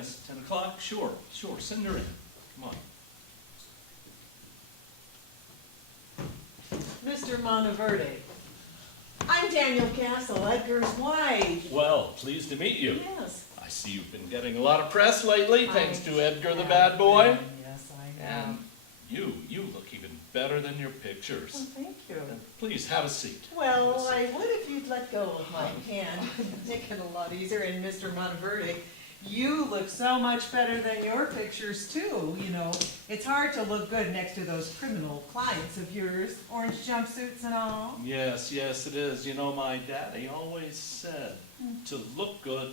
yes, 10 o'clock? Sure, send her in. Come on. Mr. Monteverde, I'm Daniel Castle, Edgar's wife. Well, pleased to meet you. Yes. I see you've been getting a lot of press lately, thanks to Edgar the have bad boy. been. Yes, I know. And you look even better than your pictures. Well, thank you. Please, have a seat. Well, I would if you'd let go of my hand. It'd make it a lot easier. And Mr. Monteverde, you look so much better than your pictures, too. You know, it's hard to look good next to those criminal clients of yours, orange jumpsuits and all. Yes, it is. You know, my daddy always said, to look good,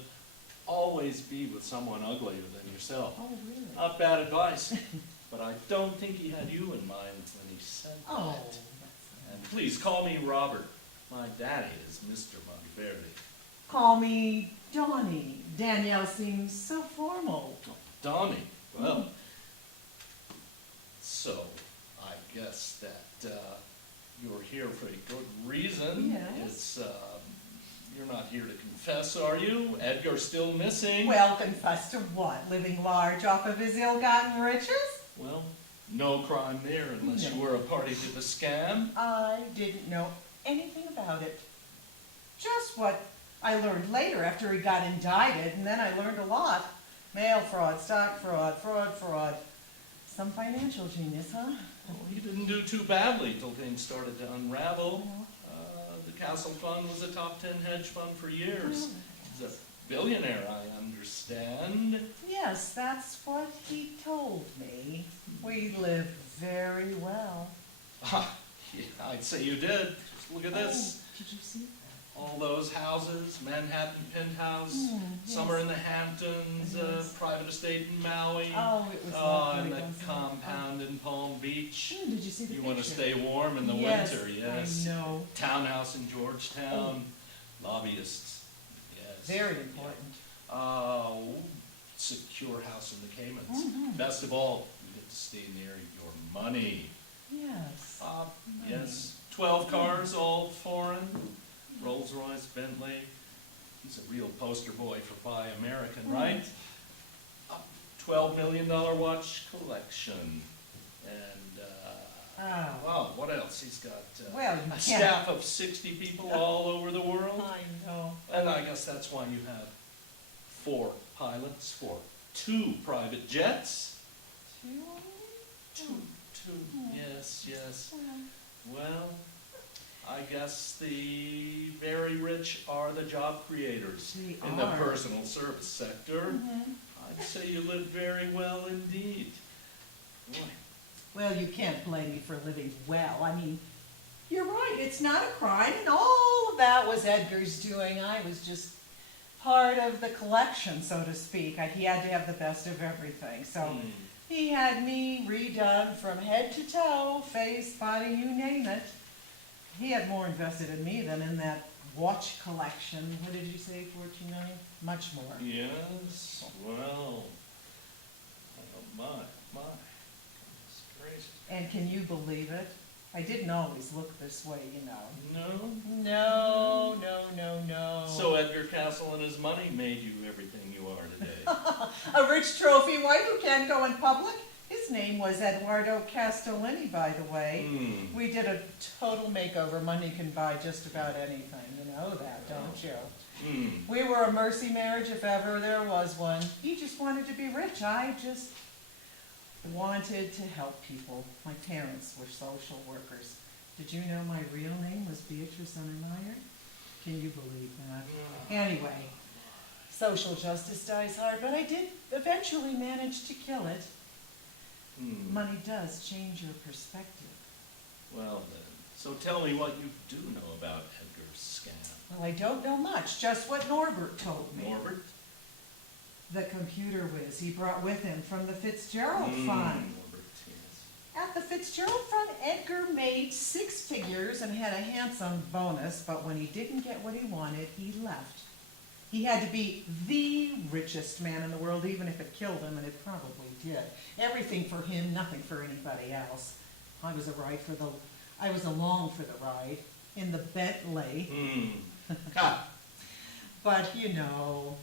always be with someone uglier than yourself. Oh, really? Not bad advice, but I don't think he had you in mind when he said Oh, that. And please call me Robert. My daddy is Mr. Monteverde. call me Donnie. Danielle seems so formal. Oh, Donnie. Well, so I guess that you're here for a good reason. Yes. It's you're not here to confess, are you? Edgar's still missing. Well, confess to what? Living large off of his ill-gotten riches? Well, no crime there unless No. you were a party to the scam. I didn't know anything about it. Just what I learned later after he got indicted, and then I learned a lot. Mail fraud, stock fraud. Some financial genius, huh? Well, he didn't do too badly till things started to unravel. The Castle Fund was a top 10 hedge fund for years. He's a billionaire, I understand. Yes, that's what he told me. We lived very well. Ah, yeah, I'd say you did. Just look at this. Oh, did you see that? All those houses, Manhattan penthouse, Yes. some are in the Hamptons, Yes. private estate in Maui. Oh, it was and lovely, the wasn't it? compound in Palm Beach. Did you see the You want to picture? stay warm in the Yes, winter, yes. I know. Townhouse in Georgetown, lobbyists, yes. Very important. Secure house in the Caymans. Mhm. Best of all, you get to stay near your money. Yes. Yes, 12 cars, all foreign, Rolls Royce, Bentley. He's a real poster boy for Buy American, right? $12 million watch collection. And, Oh, wow, what else? He's got well, you a can't. staff of 60 people all over the world. I know. And I guess that's why you have 4 pilots for 2 private jets. Two, yes. Well, I guess the very rich are the job creators They in the are. personal service sector. Mhm. I'd say you live very well indeed. Boy, Well, you can't blame me for living well. I mean, you're right, it's not a crime, and all of that was Edgar's doing. I was just part of the collection, so to speak. He had to have the best of everything. So he had me redone from head to toe, face, body, you name it. He had more invested in me than in that watch collection. What did you say, 14 million? Much more. Yes, well, oh my, it's crazy. And can you believe it? I didn't always look this way, you know. No? No. So Edgar Castle and his money made you everything you are today. A rich trophy wife who can't go in public? His name was Eduardo Castellini, by the way. We did a total makeover. Money can buy just about anything. You know that, don't you? We were a mercy marriage if ever there was one. He just wanted to be rich. I just wanted to help people. My parents were social workers. Did you know my real name was Beatrice Untermeyer? Can you believe that? Anyway, social justice dies hard, but I did eventually manage to kill it. Money does change your perspective. Well then, so tell me what you do know about Edgar's scam. Well, I don't know much, just what Norbert told me. Norbert? The computer whiz he brought with him from the Fitzgerald Fund. Norbert, yes. At the Fitzgerald Fund, Edgar made 6 figures and had a handsome bonus, but when he didn't get what he wanted, he left. He had to be the richest man in the world, even if it killed him, and it probably did. Everything for him, nothing for anybody else. I was along for the ride in the Bentley. God. But, you know,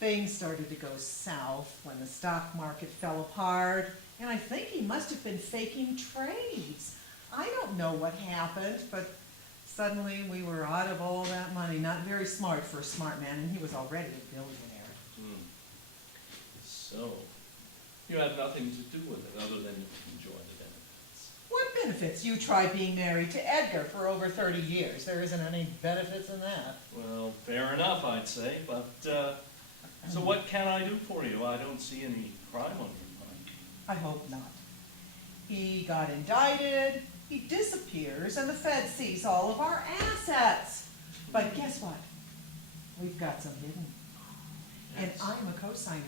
things started to go south when the stock market fell apart, and I think he must have been faking trades. I don't know what happened, but suddenly we were out of all that money. Not very smart for a smart man, and he was already a billionaire. Hmm. So, you had nothing to do with it other than enjoy the benefits. What benefits? You tried being married to Edgar for over 30 years. There isn't any benefits in that. Well, fair enough, I'd say, but, so what can I do for you? I don't see any crime on your mind. I hope not. He got indicted, he disappears, and the Fed sees all of our assets. But guess what? We've got some hidden. And Yes. I'm a co-signer.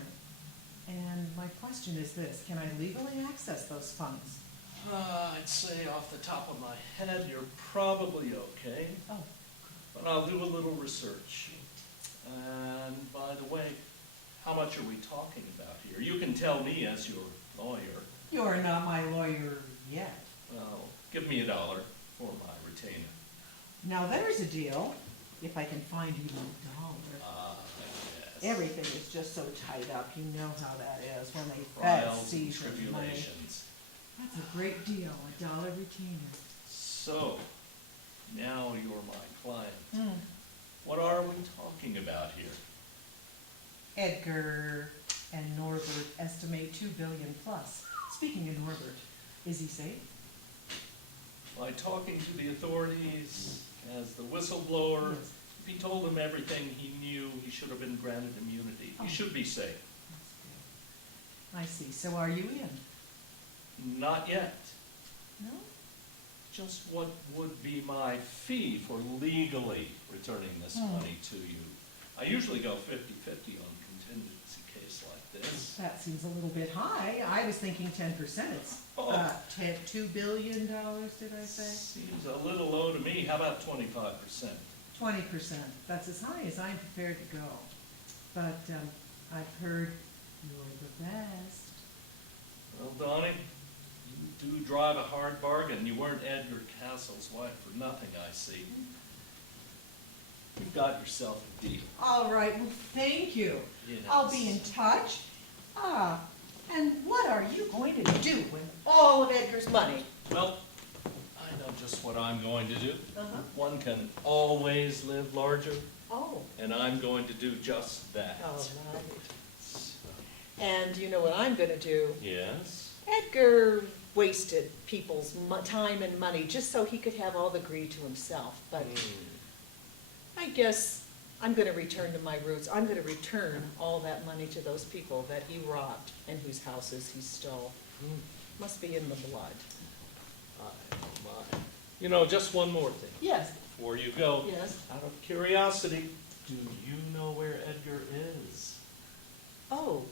And my question is this, can I legally access those funds? I'd say off the top of my head, you're probably okay, Oh, but I'll do a little research. And by the way, how much are we talking about here? You can tell me as your lawyer. you're not my lawyer yet. Well, give me $1 for my retainer. Now there's a deal, if I can find even $1. Yes. Everything is just so tied up, you know how that is when they Fed Trials and seize your money. tribulations. That's a great deal, $1 retainer. So, now you're my client. Hmm. What are we talking about here? Edgar and Norbert estimate 2 billion plus. Speaking of Norbert, is he safe? By talking to the authorities as the whistleblower, Yes. if he told them everything he knew, he should have been granted immunity. Oh. He should be safe. I see. So are you in? Not yet. No? Just what would be my fee for legally returning this money to you? I usually go 50-50 on contingency case like this. That seems a little bit high. I was thinking 10%. It's $2 billion, did I say? Seems a little low to me. How about 25%? 20%. That's as high as I'm prepared to go. But I've heard you're the best. Well, Donnie, you do drive a hard bargain. You weren't Edgar Castle's wife for nothing, I see. You've got yourself a deal. All right, well, thank you. Yes. I'll be in touch. And what are you going to do with all of Edgar's money? Well, I know just what I'm going to do. Uh-huh. One can always live larger, Oh, and I'm going to do just that. all right. And you know what I'm gonna do? Yes? Edgar wasted people's time and money just so he could have all the greed to himself. But I guess I'm gonna return to my roots. I'm gonna return all that money to those people that he robbed and whose houses he stole. Must be in the blood. My. You know, just one more thing. Yes. Before you go, Yes. out of curiosity, do you know where Edgar is? Oh,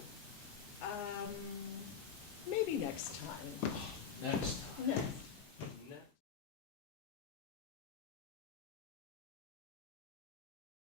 maybe next time. Next time. Next.